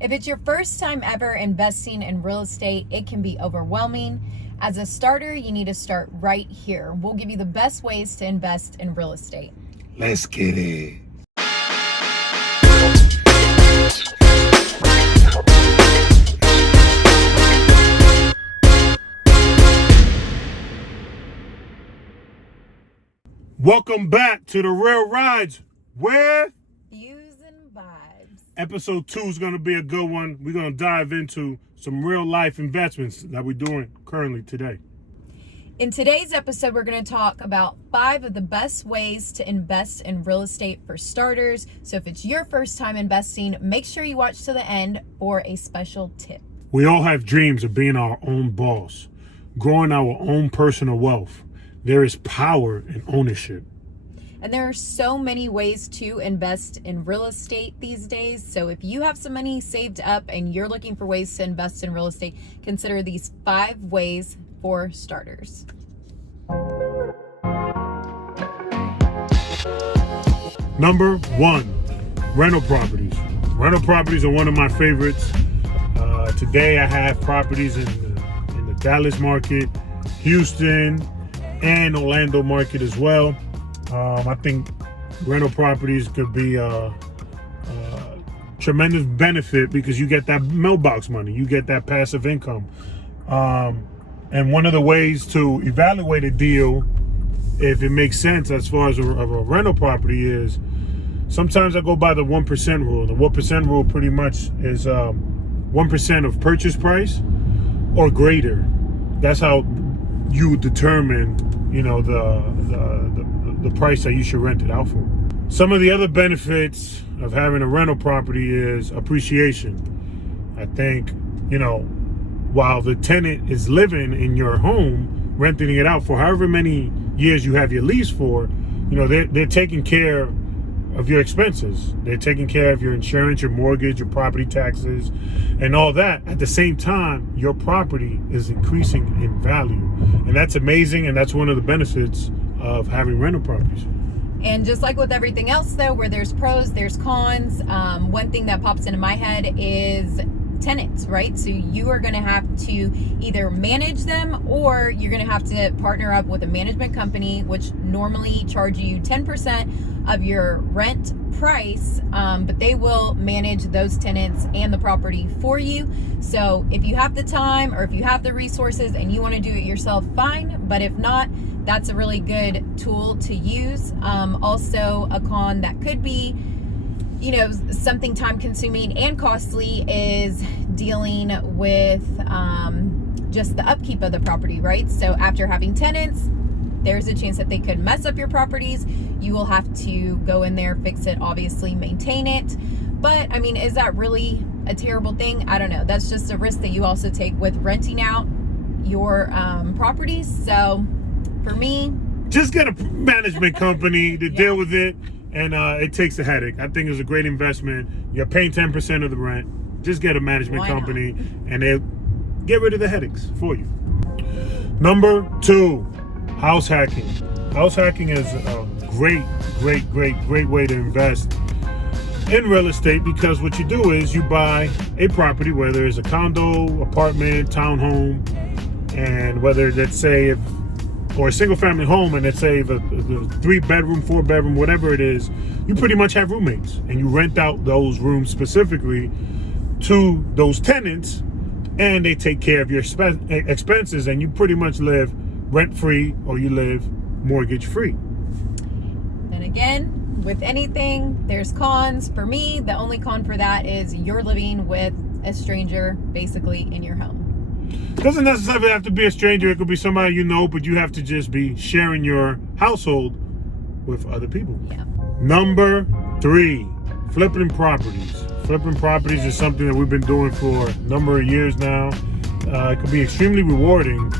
If it's your first time ever investing in real estate, it can be overwhelming. As a starter, you need to start right here. We'll give you the best ways to invest in real estate. Let's get it. Welcome back to the Real Rides with Views and Vibes. Episode 2 is going to be a good one. We're going to dive into some real life investments that we're doing currently today. In today's episode, we're going to talk about 5 of the best ways to invest in real estate for starters. So if it's your first time investing, make sure you watch to the end for a special tip. We all have dreams of being our own boss, growing our own personal wealth. There is power in ownership. And there are so many ways to invest in real estate these days. So if you have some money saved up and you're looking for ways to invest in real estate, consider these 5 ways for starters. Number 1, rental properties. Rental properties are one of my favorites. Today I have properties in the Dallas market, Houston, and Orlando market as well. I think rental properties could be a tremendous benefit because you get that mailbox money, you get that passive income. And one of the ways to evaluate a deal, if it makes sense as far as a rental property, is sometimes I go by the 1% rule. The 1% rule pretty much is 1% of purchase price or greater. That's how you determine, the price that you should rent it out for. Some of the other benefits of having a rental property is appreciation. I think, while the tenant is living in your home, renting it out for however many years you have your lease for, they're taking care of your expenses. They're taking care of your insurance, your mortgage, your property taxes, and all that. At the same time, your property is increasing in value. And that's amazing, and that's one of the benefits of having rental properties. And just like with everything else, though, where there's pros, there's cons. One thing that pops into my head is tenants, right? So you are going to have to either manage them, or you're going to have to partner up with a management company, which normally charge you 10% of your rent price, but they will manage those tenants and the property for you. So if you have the time or if you have the resources and you want to do it yourself, fine. But if not, that's a really good tool to use. Also, a con that could be something time consuming and costly is dealing with just the upkeep of the property, right? So after having tenants, there's a chance that they could mess up your properties. You will have to go in there, fix it, obviously maintain it. But is that really a terrible thing? I don't know. That's just a risk that you also take with renting out your properties. So for me, just get a management company to deal with it. And it takes a headache. I think it's a great investment. You're paying 10% of the rent. Just get a management company and they'll get rid of the headaches for you. Number 2, house hacking. House hacking is a great way to invest in real estate, because what you do is you buy a property, whether it's a condo, apartment, townhome, and whether let's say or a single family home, and let's say the 3-bedroom, 4-bedroom, whatever it is, you pretty much have roommates and you rent out those rooms specifically to those tenants, and they take care of your expenses, and you pretty much live rent-free or you live mortgage-free. And again, with anything, there's cons. For me, the only con for that is you're living with a basically in your home. Doesn't necessarily have to be a stranger. It could be somebody you know, but you have to just be sharing your household with other people. Yeah. Number 3, flipping properties. Flipping properties is something that we've been doing for a number of years now. It can be extremely rewarding,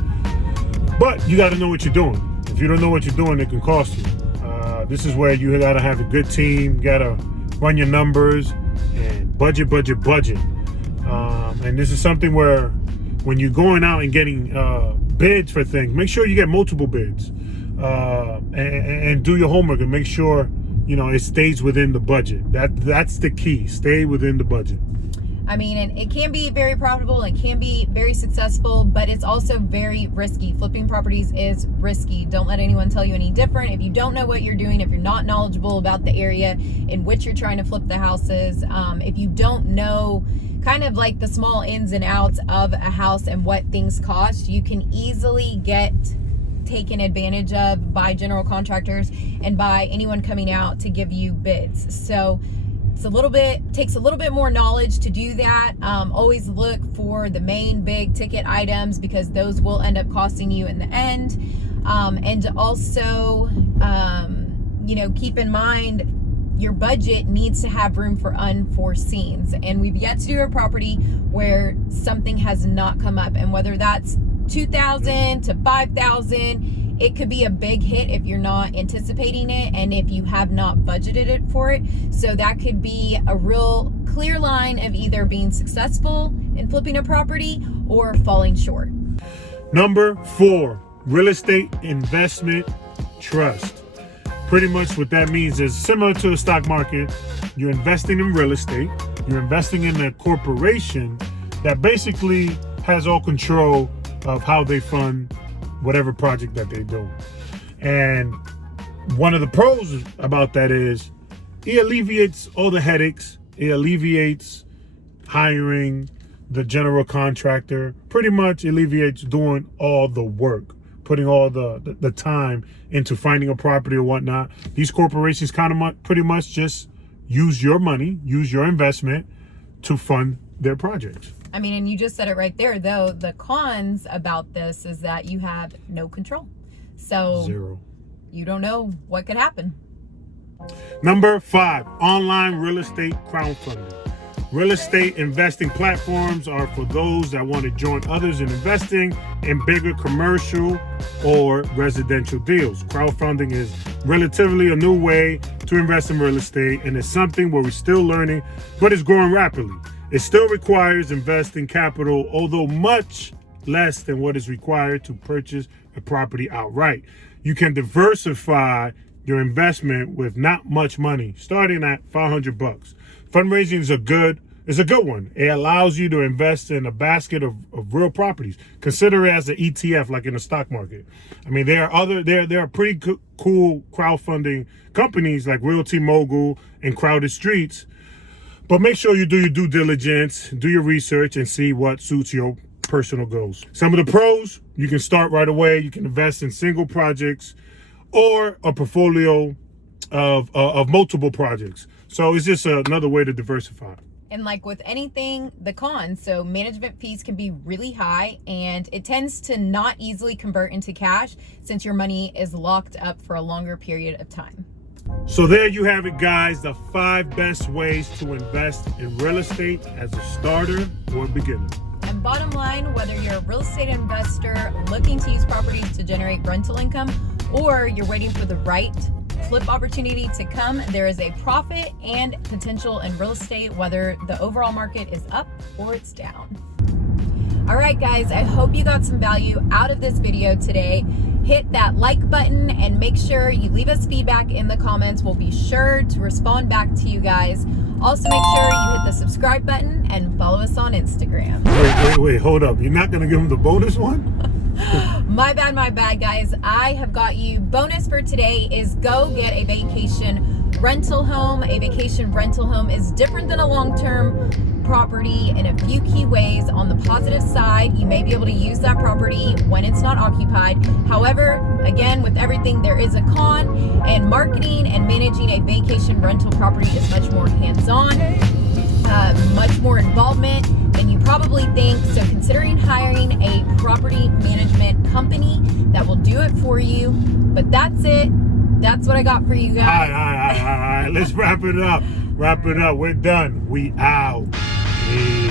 but you got to know what you're doing. If you don't know what you're doing, it can cost you. This is where you got to have a good team, got to run your numbers and budget. And this is something where when you're going out and getting bids for things, make sure you get multiple bids and do your homework and make sure it stays within the budget. That's the key. Stay within the budget. I mean, and it can be very profitable, it can be very successful, but it's also very risky. Flipping properties is risky. Don't let anyone tell you any different. If you don't know what you're doing, if you're not knowledgeable about the area in which you're trying to flip the houses, if you don't know kind of like the small ins and outs of a house and what things cost, you can easily get taken advantage of by general contractors and by anyone coming out to give you bids. So takes a little bit more knowledge to do that. Always look for the main big ticket items, because those will end up costing you in the end. And also, keep in mind, your budget needs to have room for unforeseens. And we've yet to do a property where something has not come up. And whether that's $2,000 to $5,000, it could be a big hit if you're not anticipating it and if you have not budgeted it for it. So that could be a real clear line of either being successful in flipping a property or falling short. Number 4, real estate investment trust. Pretty much what that means is similar to the stock market. You're investing in real estate. You're investing in a corporation that basically has all control of how they fund whatever project that they do. And one of the pros about that is it alleviates all the headaches. It alleviates hiring the general contractor. Pretty much alleviates doing all the work, putting all the time into finding a property or whatnot. These corporations pretty much just use your money, use your investment to fund their projects. I mean, and you just said it right there, though. The cons about this is that you have no control. So 0. You don't know what could happen. Number 5, online real estate crowdfunding. Real estate investing platforms are for those that want to join others in investing in bigger commercial or residential deals. Crowdfunding is relatively a new way to invest in real estate, and it's something where we're still learning, but it's growing rapidly. It still requires investing capital, although much less than what is required to purchase a property outright. You can diversify your investment with not much money, starting at $500. Fundraising is a good one. It allows you to invest in a basket of real properties. Consider it as an ETF, like in the stock market. I mean, there are pretty cool crowdfunding companies like Realty Mogul and Crowded Streets. But make sure you do your due diligence, do your research, and see what suits your personal goals. Some of the pros, you can start right away. You can invest in single projects or a portfolio of multiple projects. So it's just another way to diversify. And like with anything, the cons, so management fees can be really high, and it tends to not easily convert into cash since your money is locked up for a longer period of time. So there you have it, guys, the 5 best ways to invest in real estate as a starter or a beginner. And bottom line, whether you're a real estate investor looking to use properties to generate rental income, or you're waiting for the right flip opportunity to come, there is a profit and potential in real estate, whether the overall market is up or it's down. All right, guys, I hope you got some value out of this video today. Hit that like button and make sure you leave us feedback in the comments. We'll be sure to respond back to you guys. Also, make sure you hit the subscribe button and follow us on Instagram. Wait, hold up. You're not going to give them the bonus one? My bad, guys. I have got you. Bonus for today is go get a vacation rental home. A vacation rental home is different than a long-term property in a few key ways. On the positive side, you may be able to use that property when it's not occupied. However, again, with everything, there is a con, and marketing and managing a vacation rental property is much more hands-on, much more involvement than you probably think. So considering hiring a property management company that will do it for you. But that's it. That's what I got for you guys. All right. Let's wrap it up. We're done. We out. Yeah.